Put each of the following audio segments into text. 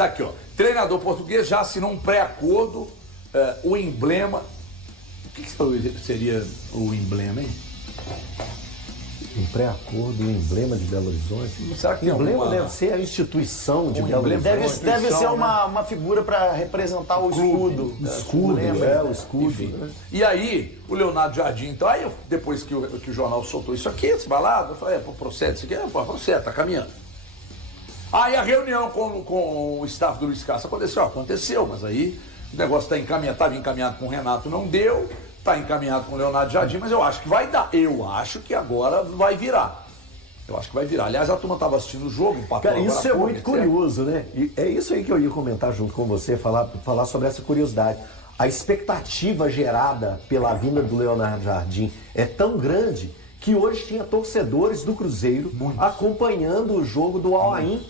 tá aqui, ó. Treinador português já assinou um pré-acordo, o emblema. O que seria o emblema, hein? Um pré-acordo, um emblema de Belo Horizonte. Será que o emblema deve ser a instituição de Belo Horizonte. Deve ser uma figura para representar o escudo. O escudo. Enfim. E aí, o Leonardo Jardim, então, depois que o jornal soltou isso aqui, esse balado, eu falei, procede isso aqui, procede, tá caminhando. Aí a reunião com o staff do Luiz Castro aconteceu, mas aí o negócio estava encaminhado com o Renato, não deu, está encaminhado com o Leonardo Jardim, mas eu acho que vai dar. Eu acho que agora vai virar. Eu acho que vai virar. Aliás, a turma estava assistindo o jogo, Cara, isso é muito curioso, né? E é isso aí que eu ia comentar junto com você, falar sobre essa curiosidade. A expectativa gerada pela vinda do Leonardo Jardim é tão grande que hoje tinha torcedores do Cruzeiro acompanhando o jogo do Al-Ain,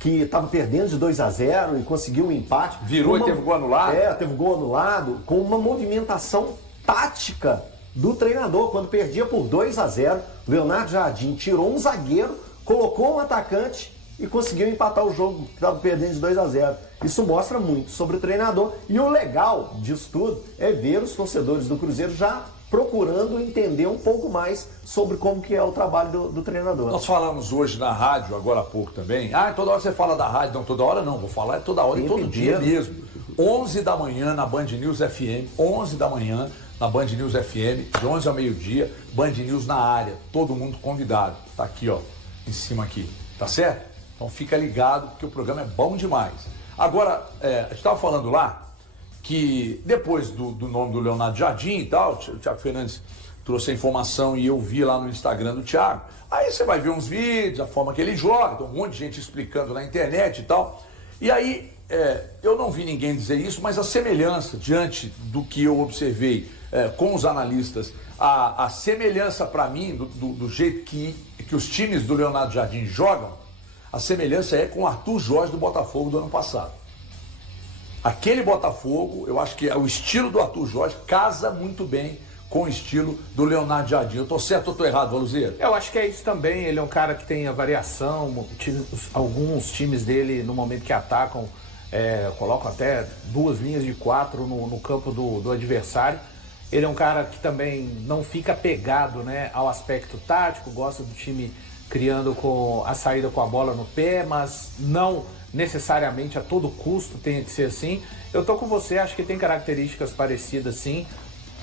que estava perdendo de 2-0 e conseguiu um empate. Virou e teve gol anulado. Teve gol anulado, com uma movimentação tática do treinador. Quando perdia por 2-0, Leonardo Jardim tirou um zagueiro, colocou um atacante e conseguiu empatar o jogo que estava perdendo de 2-0. Isso mostra muito sobre o treinador. E o legal disso tudo é ver os torcedores do Cruzeiro já procurando entender um pouco mais sobre como que é o trabalho do treinador. Nós falamos hoje na rádio, agora há pouco também. Toda hora você fala da rádio. Não, toda hora não. Vou falar toda hora e todo dia mesmo. 11 da manhã na Band News FM. 11 da manhã na Band News FM. De 11 ao meio-dia. Band News na área. Todo mundo convidado. Tá aqui, ó. Em cima aqui. Tá certo? Então fica ligado porque o programa é bom demais. Agora, a gente estava falando lá que depois do nome do Leonardo Jardim e tal, o Thiago Fernandes trouxe a informação e eu vi lá no Instagram do Thiago. Aí você vai ver uns vídeos, a forma que ele joga, tem um monte de gente explicando na internet e tal. E aí, eu não vi ninguém dizer isso, mas a semelhança, diante do que eu observei com os analistas, a semelhança para mim, do jeito que os times do Leonardo Jardim jogam, a semelhança é com o Arthur Jorge do Botafogo do ano passado. Aquele Botafogo, eu acho que o estilo do Arthur Jorge casa muito bem com o estilo do Leonardo Jardim. Eu tô certo ou tô errado, Valuzeiro? Eu acho que é isso também. Ele é um cara que tem a variação. Alguns times dele, no momento que atacam, colocam até 2 linhas de 4 no campo do adversário. Ele é um cara que também não fica pegado, né, ao aspecto tático, gosta do time criando com a saída com a bola no pé, mas não necessariamente a todo custo tem que ser assim. Eu tô com você, acho que tem características parecidas sim.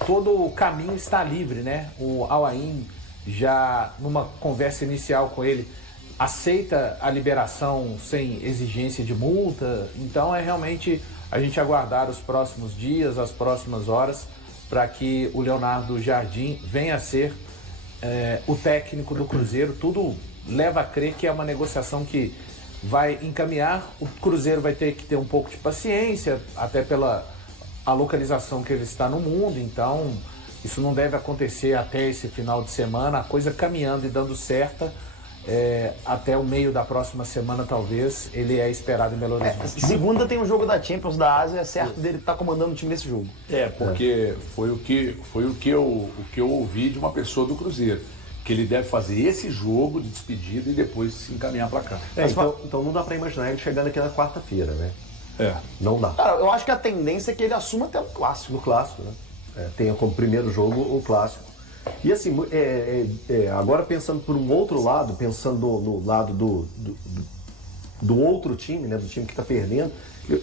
Todo o caminho está livre, né? O Al-Ain, já numa conversa inicial com ele, aceita a liberação sem exigência de multa. Então é realmente a gente aguardar os próximos dias, as próximas horas, para que o Leonardo Jardim venha a ser o técnico do Cruzeiro. Tudo leva a crer que é uma negociação que vai encaminhar. O Cruzeiro vai ter que ter um pouco de paciência, até pela a localização que ele está no mundo, então isso não deve acontecer até esse final de semana. A coisa caminhando e dando certa, até o meio da próxima semana talvez, ele é esperado em Belo Horizonte. Segunda tem um jogo da Champions da Ásia, é certo dele estar comandando o time desse jogo. Porque foi o que eu ouvi de uma pessoa do Cruzeiro, que ele deve fazer esse jogo de despedida e depois se encaminhar para cá. Então não dá para imaginar ele chegando aqui na quarta-feira, né? Não dá. Cara, eu acho que a tendência é que ele assuma até o clássico. No clássico, né? Tenha como primeiro jogo o clássico. E assim, agora pensando por um outro lado, pensando no lado do outro time, né? Do time que está perdendo,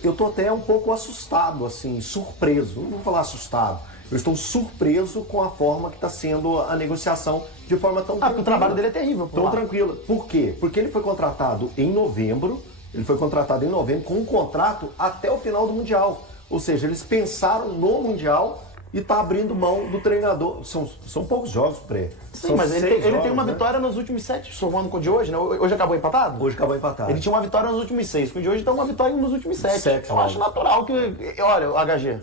eu tô até um pouco assustado, assim, surpreso. Não vou falar assustado. Eu estou surpreso com a forma que está sendo a negociação de forma tão tranquila. Porque o trabalho dele é terrível. Tão tranquila. Por quê? Porque ele foi contratado em novembro. Ele foi contratado em novembro com um contrato até o final do Mundial. Ou seja, eles pensaram no Mundial e tá abrindo mão do treinador. São poucos jogos para ele. Sim, mas ele tem uma vitória nos últimos 7, somando com o de hoje, né? Hoje acabou empatado? Hoje acabou empatado. Ele tinha uma vitória nos últimos 6, com o de hoje tem uma vitória nos últimos 7. Eu acho natural que... Olha, HG,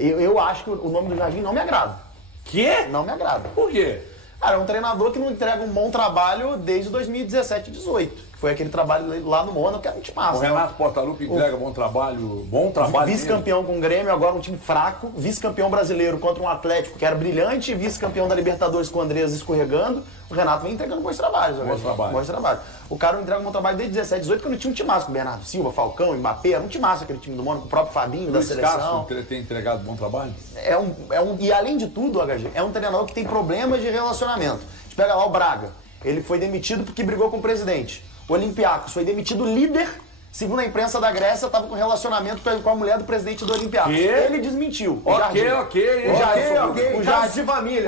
eu acho que o nome do Jardim não me agrada. Quê? Não me agrada. Por quê? Cara, é um treinador que não entrega um bom trabalho desde 2017 e 2018. Foi aquele trabalho lá no Mônaco, que era um time massa. O Renato Portaluppi entrega bom trabalho Vice-campeão com o Grêmio, agora um time fraco. Vice-campeão brasileiro contra um Atlético que era brilhante. Vice-campeão da Libertadores com o Andrés escorregando. O Renato vem entregando bons trabalhos. Bons trabalhos. O cara não entrega um bom trabalho desde 17, 18, quando tinha um time massa com o Bernardo Silva, Falcão, Mbappé. Era um time massa aquele time do Mônaco, o próprio Fabinho da seleção. Castro tem entregado bom trabalho? E além de tudo, HG, é um treinador que tem problemas de relacionamento. A gente pega lá o Braga. Ele foi demitido porque brigou com o presidente. O Olympiacos foi demitido líder, segundo a imprensa da Grécia, estava com relacionamento com a mulher do presidente do Olympiacos. Ele desmentiu. O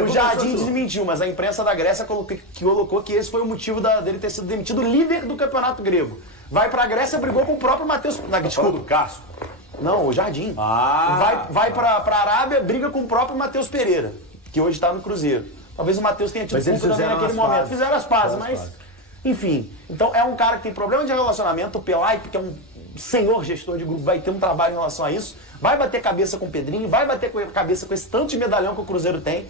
Jardim desmentiu, mas a imprensa da Grécia colocou que esse foi o motivo dele ter sido demitido líder do campeonato grego. Vai pra Grécia, brigou com o próprio Matheus... Desculpa, do Castro. Não, o Jardim. Vai pra Arábia, briga com o próprio Matheus Pereira, que hoje está no Cruzeiro. Talvez o Matheus tenha tido culpa também naquele momento. Fizeram as pazes, mas... Enfim, então é um cara que tem problema de relacionamento, o Pelaipe, que é um senhor gestor de grupo, vai ter um trabalho em relação a isso, vai bater cabeça com o Pedrinho, vai bater cabeça com esse tanto de medalhão que o Cruzeiro tem.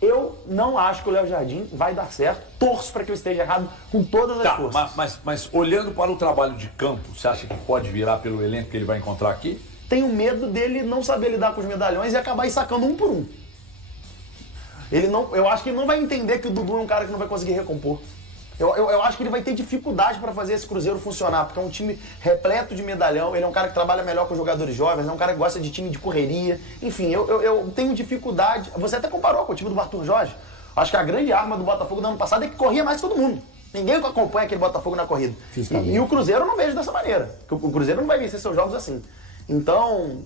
Eu não acho que o Léo Jardim vai dar certo, torço para que eu esteja errado com todas as forças. Mas olhando para o trabalho de campo, você acha que pode virar pelo elenco que ele vai encontrar aqui? Tenho medo dele não saber lidar com os medalhões e acabar sacando um por um. Eu acho que ele não vai entender que o Dudu é um cara que não vai conseguir recompor. Eu acho que ele vai ter dificuldade para fazer esse Cruzeiro funcionar, porque é um time repleto de medalhão, ele é um cara que trabalha melhor com jogadores jovens, é um cara que gosta de time de correria. Enfim, eu tenho dificuldade. Você até comparou com o time do Arthur Jorge. Acho que a grande arma do Botafogo no ano passado é que corria mais que todo mundo. Ninguém acompanha aquele Botafogo na corrida. E o Cruzeiro eu não vejo dessa maneira. O Cruzeiro não vai vencer seus jogos assim. Então,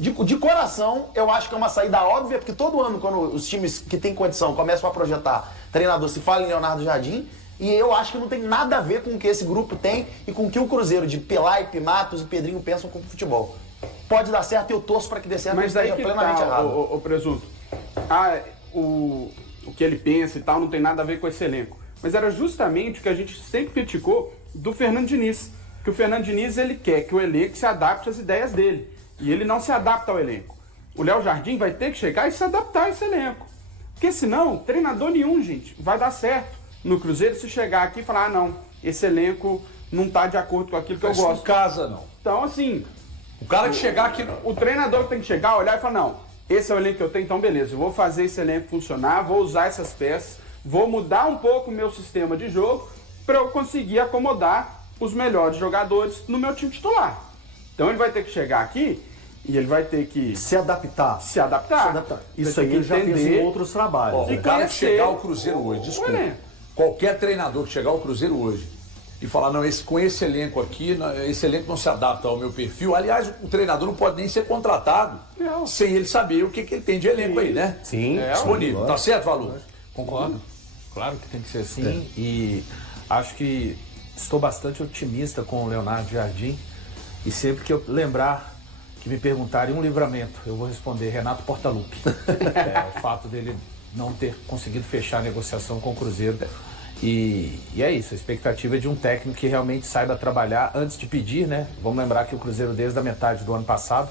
de coração, eu acho que é uma saída óbvia, porque todo ano, quando os times que têm condição começam a projetar treinador, se fala em Leonardo Jardim. E eu acho que não tem nada a ver com o que esse grupo tem e com o que o Cruzeiro de Pelaipe, Matos e Pedrinho pensam com o futebol. Pode dar certo e eu torço para que dê certo, mas daí esteja que plenamente errado. O Presunto, o que ele pensa e tal não tem nada a ver com esse elenco. Mas era justamente o que a gente sempre criticou do Fernando Diniz. Que o Fernando Diniz ele quer que o elenco se adapte às ideias dele. E ele não se adapta ao elenco. O Léo Jardim vai ter que chegar e se adaptar a esse elenco. Porque senão, treinador nenhum, gente, vai dar certo. No Cruzeiro, se chegar aqui e falar, não, esse elenco não está de acordo com aquilo que eu gosto. Não casa, não. Então, assim... O cara que chegar aqui... O treinador tem que chegar, olhar e falar, não, esse é o elenco que eu tenho, então beleza, eu vou fazer esse elenco funcionar, vou usar essas peças, vou mudar um pouco o meu sistema de jogo para eu conseguir acomodar os melhores jogadores no meu time titular. Então ele vai ter que chegar aqui e ele vai ter que... Se adaptar. Isso aí ele já fez em outros trabalhos. O cara que chegar ao Cruzeiro hoje, desculpa. Qualquer treinador que chegar ao Cruzeiro hoje e falar, não, com esse elenco aqui, esse elenco não se adapta ao meu perfil. Aliás, o treinador não pode nem ser contratado sem ele saber o que ele tem de elenco aí, né? Sim. Disponível. Tá certo, Valor? Concordo. Claro que tem que ser assim. E acho que estou bastante otimista com o Leonardo Jardim. E sempre que eu lembrar que me perguntarem um livramento, eu vou responder Renato Portaluppi. O fato dele não ter conseguido fechar a negociação com o Cruzeiro. E é isso, a expectativa é de um técnico que realmente saiba trabalhar antes de pedir, né? Vamos lembrar que o Cruzeiro, desde a metade do ano passado,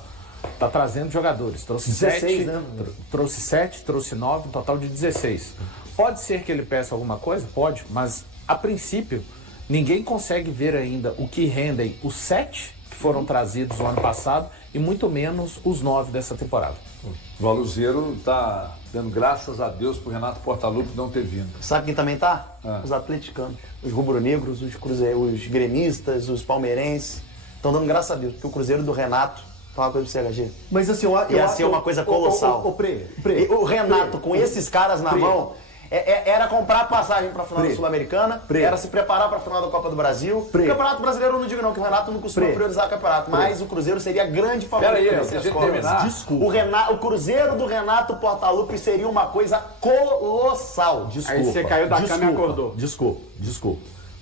está trazendo jogadores. Trouxe 16, 7, né? Trouxe 7, trouxe 9, um total de 16. Pode ser que ele peça alguma coisa? Pode, mas a princípio, ninguém consegue ver ainda o que rendem os 7 que foram trazidos no ano passado e muito menos os 9 dessa temporada. O Valuzeiro está dando graças a Deus pro Renato Portaluppi não ter vindo. Sabe quem também tá? Os atleticanos, os rubro-negros, os gremistas, os palmeirenses. Estão dando graças a Deus, porque o Cruzeiro do Renato, fala uma coisa pro CHG. Mas assim, ia ser uma coisa colossal. O Renato, com esses caras na mão, era comprar passagem para a final da Sul-Americana, era se preparar para a final da Copa do Brasil. O Campeonato Brasileiro eu não digo não, que o Renato não costuma priorizar o campeonato, mas o Cruzeiro seria grande favorito. Peraí, se a gente terminar. O Cruzeiro do Renato Portaluppi seria uma coisa colossal. Desculpa. Aí você caiu da cama e acordou. Desculpa.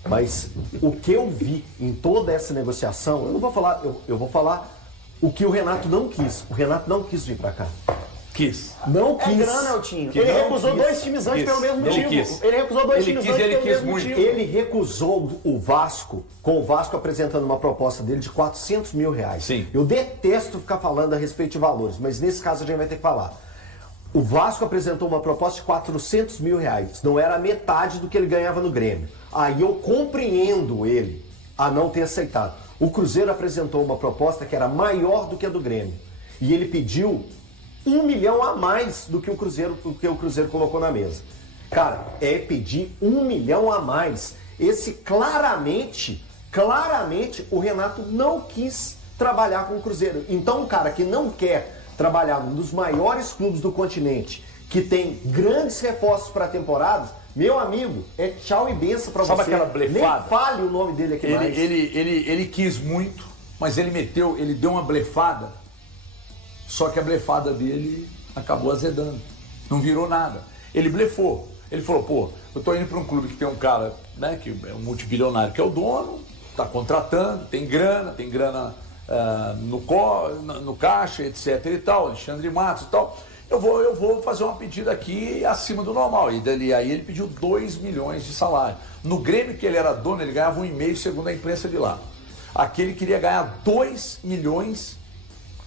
Mas o que eu vi em toda essa negociação, eu não vou falar, eu vou falar o que o Renato não quis. O Renato não quis vir para cá. Não quis. É grana, Eltinho. Ele recusou 2 times antes pelo mesmo motivo. Ele recusou 2 times antes pelo mesmo motivo. Ele recusou o Vasco, com o Vasco apresentando uma proposta dele de R$400 mil. Sim. Eu detesto ficar falando a respeito de valores, mas nesse caso a gente vai ter que falar. O Vasco apresentou uma proposta de R$400 mil. Não era a metade do que ele ganhava no Grêmio. Aí eu compreendo ele. a não ter aceitado. O Cruzeiro apresentou uma proposta que era maior do que a do Grêmio. E ele pediu 1 milhão a mais do que o Cruzeiro colocou na mesa. Cara, é pedir 1 milhão a mais. Esse claramente o Renato não quis trabalhar com o Cruzeiro. Então, um cara que não quer trabalhar num dos maiores clubes do continente, que tem grandes reforços para temporadas, meu amigo, é tchau e benção pra você. Sabe aquela blefada? Nem fale o nome dele aqui mais. Ele quis muito, mas ele deu uma blefada, só que a blefada dele acabou azedando. Não virou nada. Ele blefou. Ele falou, pô, eu tô indo para um clube que tem um cara, né, que é um multibilionário, que é o dono, tá contratando, tem grana no caixa, etc e tal, Alexandre Matos e tal. Eu vou fazer uma pedida aqui acima do normal. E aí ele pediu 2 milhões de salário. No Grêmio, que ele era dono, ele ganhava 1,5, segundo a imprensa de lá. Aqui ele queria ganhar 2 milhões,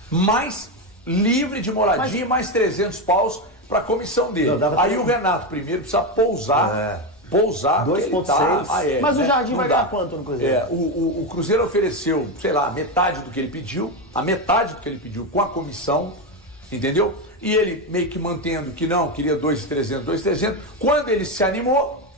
mais livre de moradia, mais 300 paus para a comissão dele. Não, aí o Renato primeiro precisa pousar. Pousar, 2,6. Mas o né? Jardim Não vai dá. ganhar quanto no Cruzeiro? O Cruzeiro ofereceu, sei lá, metade do que ele pediu, com a comissão, entendeu? E ele meio que mantendo que não, queria 2,300. Quando ele se animou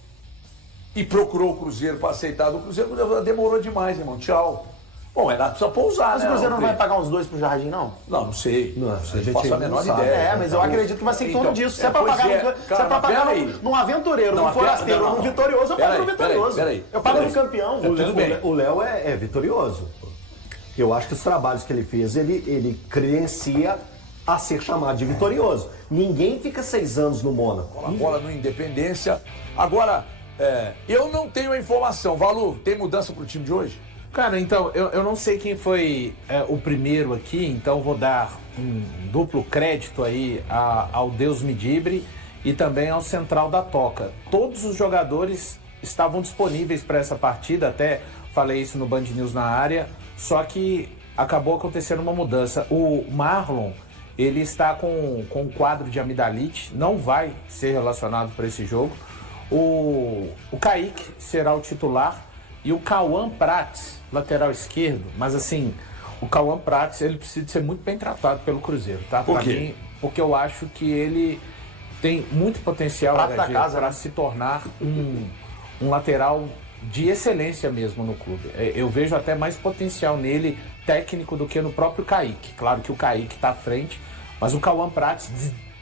e procurou o Cruzeiro para aceitar do Cruzeiro, o Cruzeiro demorou demais, irmão. Tchau. Bom, o Renato precisa pousar, Mas né? o Cruzeiro não vai pagar uns 2 pro Jardim, não? Não sei. Não, a gente não faço a menor sabe. ideia. Mas eu acredito que vai ser em torno disso. Se é pra pagar, num aventureiro, num forasteiro, num vitorioso, eu pago no vitorioso. Peraí. Eu pago no campeão. Tudo bem. O Léo é vitorioso. Eu acho que os trabalhos que ele fez, ele credencia a ser chamado de vitorioso. Ninguém fica 6 anos no Mônaco. A bola no Independência. Agora, eu não tenho a informação. Valu, tem mudança pro time de hoje? Cara, então, eu não sei quem foi o primeiro aqui, então vou dar um duplo crédito aí ao Deus Medibre e também ao Central da Toca. Todos os jogadores estavam disponíveis para essa partida, até falei isso no Band News na área, só que acabou acontecendo uma mudança. O Marlon, ele está com um quadro de amidalite, não vai ser relacionado para esse jogo. O Kaique será o titular e o Cauã Prates, lateral esquerdo, mas assim, o Cauã Prates, ele precisa ser muito bem tratado pelo Cruzeiro, tá? Por quê? Mim, porque eu acho que ele tem muito potencial para se tornar um lateral de excelência mesmo no clube. Eu vejo até mais potencial nele, técnico, do que no próprio Kaique. Claro que o Kaique está à frente, mas o Cauã Prates,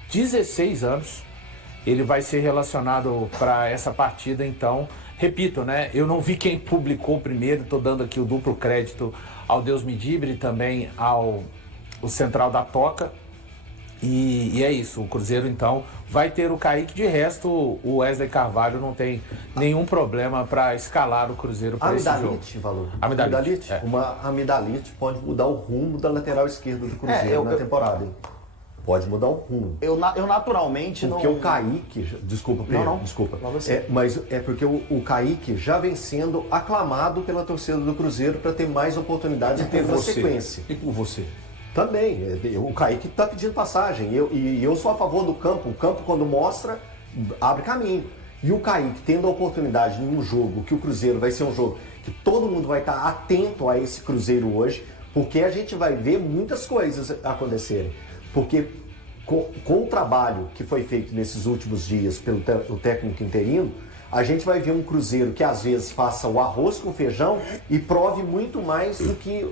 de 16 anos, ele vai ser relacionado para essa partida, então... Repito, né? Eu não vi quem publicou primeiro, estou dando aqui o duplo crédito ao Deus Medibre e também ao Central da Toca. E é isso, o Cruzeiro então vai ter o Kaique, de resto o Wesley Carvalho não tem nenhum problema para escalar o Cruzeiro para esse jogo. Valor. Amidalite. Uma amidalite pode mudar o rumo da lateral esquerda do Cruzeiro na temporada, hein? Pode mudar o rumo. Eu naturalmente porque o Kaique... Desculpa, Pedro, desculpa. Mas é porque o Kaique já vem sendo aclamado pela torcida do Cruzeiro para ter mais oportunidades e ter uma sequência. E por você? Também. O Kaique está pedindo passagem. E eu sou a favor do campo. O campo, quando mostra, abre caminho. E o Kaique, tendo a oportunidade em um jogo, que o Cruzeiro vai ser um jogo que todo mundo vai estar atento a esse Cruzeiro hoje, porque a gente vai ver muitas coisas acontecerem. Porque com o trabalho que foi feito nesses últimos dias pelo técnico interino, a gente vai ver um Cruzeiro que às vezes faça o arroz com feijão e prove muito mais do que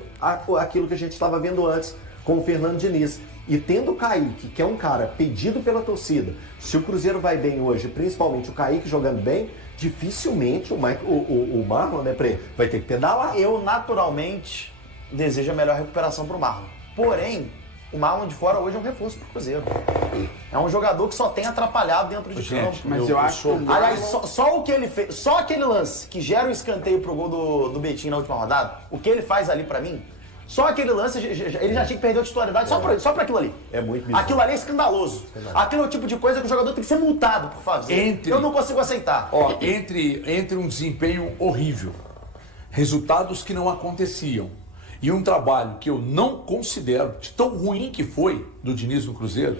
aquilo que a gente estava vendo antes com o Fernando Diniz. E tendo o Kaique, que é um cara pedido pela torcida, se o Cruzeiro vai bem hoje, principalmente o Kaique jogando bem, dificilmente o Marlon, né, vai ter que pedalar. Eu naturalmente desejo a melhor recuperação para o Marlon. Porém, o Marlon de fora hoje é um reforço pro Cruzeiro. É um jogador que só tem atrapalhado dentro de campo. Mas eu acho que... Aliás, só o que ele fez, só aquele lance que gera o escanteio pro gol do Betinho na última rodada, o que ele faz ali pra mim, só aquele lance, ele já tinha que perder a titularidade só pra aquilo ali. É muito bizarro. Aquilo ali é escandaloso. Aquilo é o tipo de coisa que o jogador tem que ser multado por fazer. Eu não consigo aceitar. Entre um desempenho horrível, resultados que não aconteciam, e um trabalho que eu não considero de tão ruim que foi do Diniz no Cruzeiro,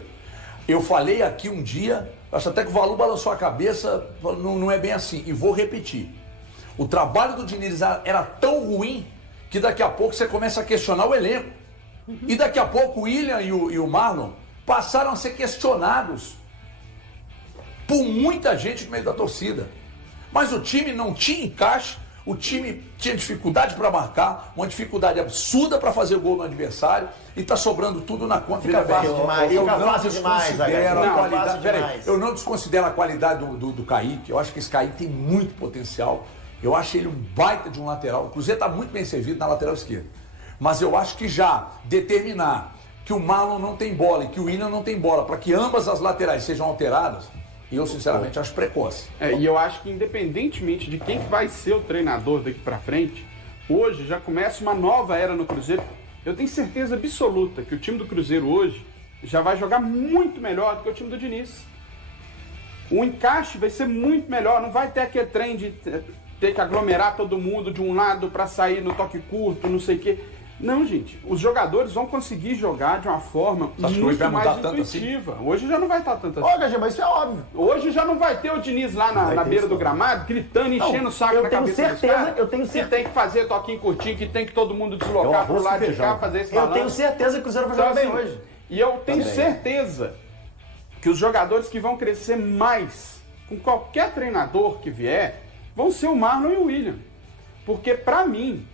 eu falei aqui um dia, acho até que o Valu balançou a cabeça, não é bem assim, e vou repetir. O trabalho do Diniz era tão ruim que daqui a pouco você começa a questionar o elenco. E daqui a pouco o William e o Marlon passaram a ser questionados por muita gente no meio da torcida. Mas o time não tinha encaixe, o time tinha dificuldade para marcar, uma dificuldade absurda para fazer gol no adversário e está sobrando tudo na conta. Fica fácil demais, eu fica não fácil demais, desconsidero a Fica qualidade. fácil Peraí, demais. eu não desconsidero a qualidade do Kaique. Eu acho que esse Kaique tem muito potencial. Eu acho ele um baita de um lateral. O Cruzeiro está muito bem servido na lateral esquerda. Mas eu acho que já determinar que o Marlon não tem bola e que o William não tem bola, para que ambas as laterais sejam alteradas, eu sinceramente acho precoce. E eu acho que independentemente de quem vai ser o treinador daqui pra frente, hoje já começa uma nova era no Cruzeiro. Eu tenho certeza absoluta que o time do Cruzeiro hoje já vai jogar muito melhor do que o time do Diniz. O encaixe vai ser muito melhor, não vai ter aquele trem de ter que aglomerar todo mundo de um lado para sair no toque curto, não sei o quê. Não, gente, os jogadores vão conseguir jogar de uma forma muito mais intuitiva. Hoje já não vai estar tanto assim. Ô, Gagê, mas isso é óbvio. Hoje já não vai ter o Diniz lá na beira do gramado, gritando, enchendo o saco na cabeça dos caras. Eu tenho certeza. Que tem que fazer toquinho curtinho, que tem que todo mundo deslocar pro lado de cá, fazer esse Eu balanço. tenho certeza que o Cruzeiro vai jogar bem hoje. E eu tenho certeza que os jogadores que vão crescer mais com qualquer treinador que vier vão ser o Marlon e o William. Porque, pra mim,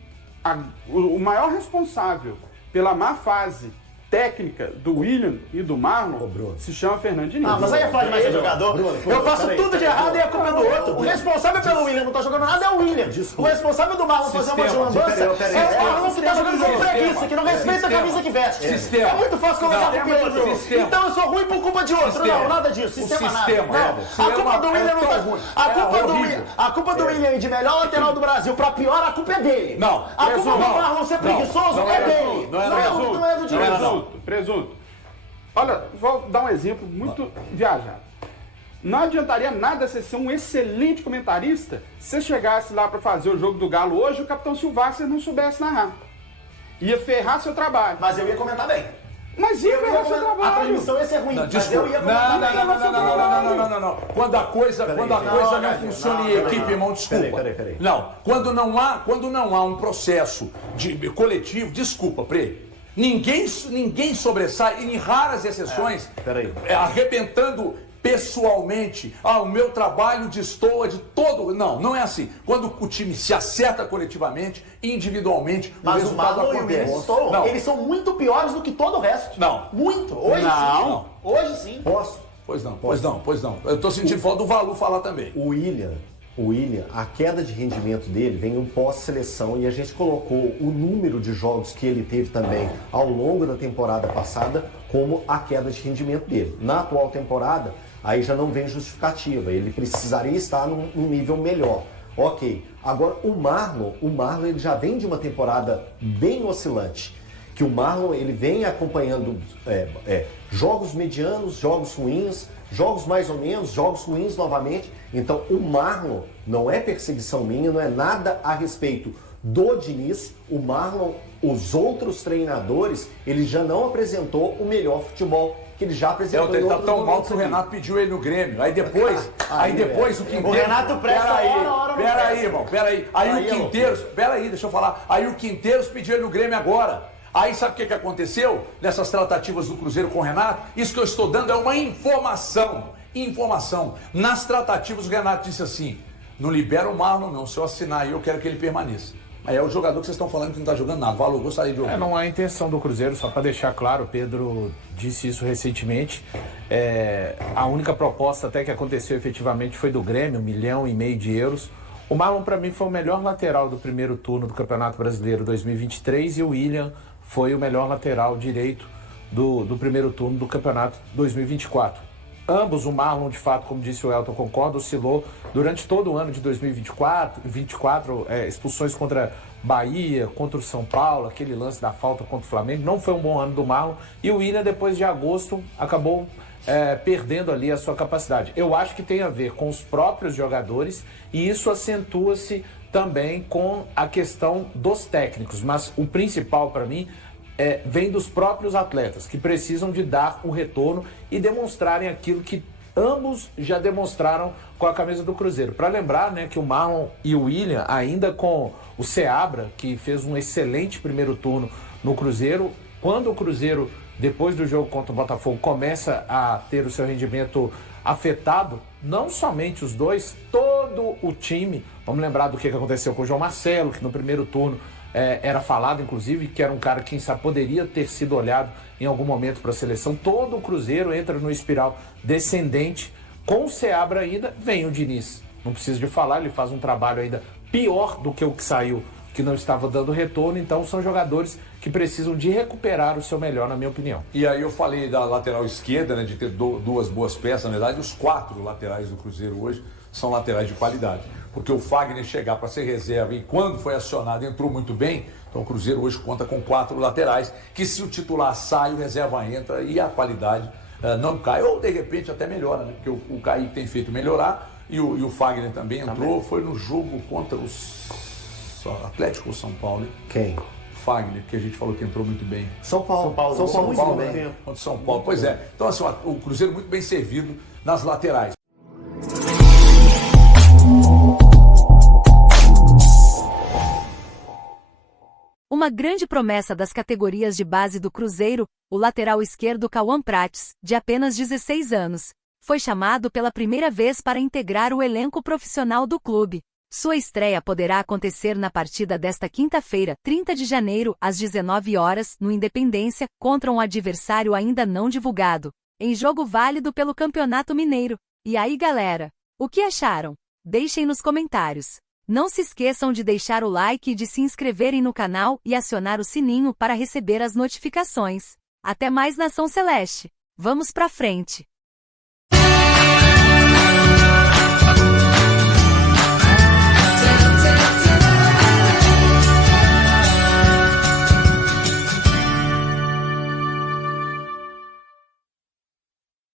o maior responsável pela má fase técnica do William e do Marlon se chama Fernando Diniz. Mas aí é falar demais de jogador. Eu faço tudo de errado e a culpa é do outro. O responsável pelo William não tá jogando nada é o William. O responsável do Marlon fazer uma lambança é o Marlon que tá jogando com preguiça, que não respeita a camisa que veste. É muito fácil conversar com o Pedro. Então eu sou ruim por culpa de outro. Não, nada disso. Sistema nada. Não. A culpa do William não tá... A culpa do William de melhor lateral do Brasil pra pior, a culpa é dele. Não. A culpa do Marlon ser preguiçoso é dele. Não é do Diniz. Presunto. Olha, vou dar um exemplo muito viajado. Não adiantaria nada você ser um excelente comentarista se você chegasse lá para fazer o jogo do Galo hoje e o capitão Silvasser não soubesse narrar. Ia ferrar seu trabalho. Mas eu ia comentar bem. Mas ia ferrar seu trabalho. A transmissão ia ser ruim, mas eu ia comentar bem. Não. Quando a coisa não funciona em equipe, irmão, desculpa. Peraí. Não, quando não há um processo de coletivo, desculpa, ninguém sobressai, e em raras exceções, arrebentando pessoalmente, o meu trabalho destoa de todo... Não é assim. Quando o time se acerta coletivamente, individualmente, mas o resultado Marlon e o William destoam. Eles são muito piores do que todo o resto. Não. Muito. Hoje sim. Hoje sim. Posso? Pois não. Eu tô sentindo falta do Valu falar também. O William, a queda de rendimento dele vem um pós-seleção e a gente colocou o número de jogos que ele teve também ao longo da temporada passada como a queda de rendimento dele. Na atual temporada, aí já não vem justificativa, ele precisaria estar num nível melhor. Ok, agora o Marlon ele já vem de uma temporada bem oscilante, que o Marlon ele vem acompanhando jogos medianos, jogos ruins, jogos mais ou menos, jogos ruins novamente. Então o Marlon não é perseguição minha, não é nada a respeito do Diniz. O Marlon, os outros treinadores, ele já não apresentou o melhor futebol que ele já apresentou. Ele tá tão mal que o Renato pediu ele no Grêmio. Aí depois o Quinteiros... O Renato presta Peraí, irmão. Aí o Quinteiros... Peraí, deixa eu falar. Aí o Quinteiros pediu ele no Grêmio agora. Aí sabe o que aconteceu nessas tratativas do Cruzeiro com o Renato? Isso que eu estou dando é uma informação. Nas tratativas o Renato disse assim: não libera o Marlon não, se eu assinar aí eu quero que ele permaneça. Aí é o jogador que vocês estão falando que não está jogando nada. Valor, gostaria de ouvir. Não é a intenção do Cruzeiro, só para deixar claro, o Pedro disse isso recentemente. A única proposta até que aconteceu efetivamente foi do Grêmio, 1,5 milhão de euros. O Marlon, para mim, foi o melhor lateral do primeiro turno do Campeonato Brasileiro 2023 e o William foi o melhor lateral direito do primeiro turno do Campeonato 2024. Ambos, o Marlon, de fato, como disse o Elton, concordo, oscilou durante todo o ano de 2024, expulsões contra Bahia, contra o São Paulo, aquele lance da falta contra o Flamengo, não foi um bom ano do Marlon, e o William, depois de agosto, acabou perdendo ali a sua capacidade. Eu acho que tem a ver com os próprios jogadores, e isso acentua-se também com a questão dos técnicos, mas o principal para mim vem dos próprios atletas, que precisam de dar um retorno e demonstrarem aquilo que ambos já demonstraram com a camisa do Cruzeiro. Para lembrar, né, que o Marlon e o William, ainda com o Seabra, que fez um excelente primeiro turno no Cruzeiro, quando o Cruzeiro, depois do jogo contra o Botafogo, começa a ter o seu rendimento afetado, não somente os dois, todo o time. Vamos lembrar do que aconteceu com o João Marcelo, que no primeiro turno era falado, inclusive, que era um cara que, quem sabe, poderia ter sido olhado em algum momento para a seleção. Todo o Cruzeiro entra no espiral descendente. Com o Seabra ainda, vem o Diniz. Não preciso de falar, ele faz um trabalho ainda pior do que o que saiu, que não estava dando retorno. Então, são jogadores que precisam de recuperar o seu melhor, na minha opinião. E aí eu falei da lateral esquerda, né, de ter duas boas peças. Na verdade, os 4 laterais do Cruzeiro hoje são laterais de qualidade. Porque o Fagner chegar para ser reserva e quando foi acionado entrou muito bem. Então o Cruzeiro hoje conta com 4 laterais, que se o titular sai, o reserva entra e a qualidade não cai. Ou de repente até melhora, né? Porque o Kaique tem feito melhorar e o Fagner também entrou. Foi no jogo contra o Atlético ou São Paulo, hein? Quem? Fagner, que a gente falou que entrou muito bem. São Paulo muito bem. Contra São Paulo, pois é. Então assim, o Cruzeiro muito bem servido nas laterais. Uma grande promessa das categorias de base do Cruzeiro, o lateral esquerdo Cauã Prates, de apenas 16 anos, foi chamado pela primeira vez para integrar o elenco profissional do clube. Sua estreia poderá acontecer na partida desta quinta-feira, 30 de janeiro, às 19 horas, no Independência, contra um adversário ainda não divulgado, em jogo válido pelo Campeonato Mineiro. E aí, galera? O que acharam? Deixem nos comentários. Não se esqueçam de deixar o like e de se inscreverem no canal e acionar o sininho para receber as notificações. Até mais, Nação Celeste! Vamos pra frente!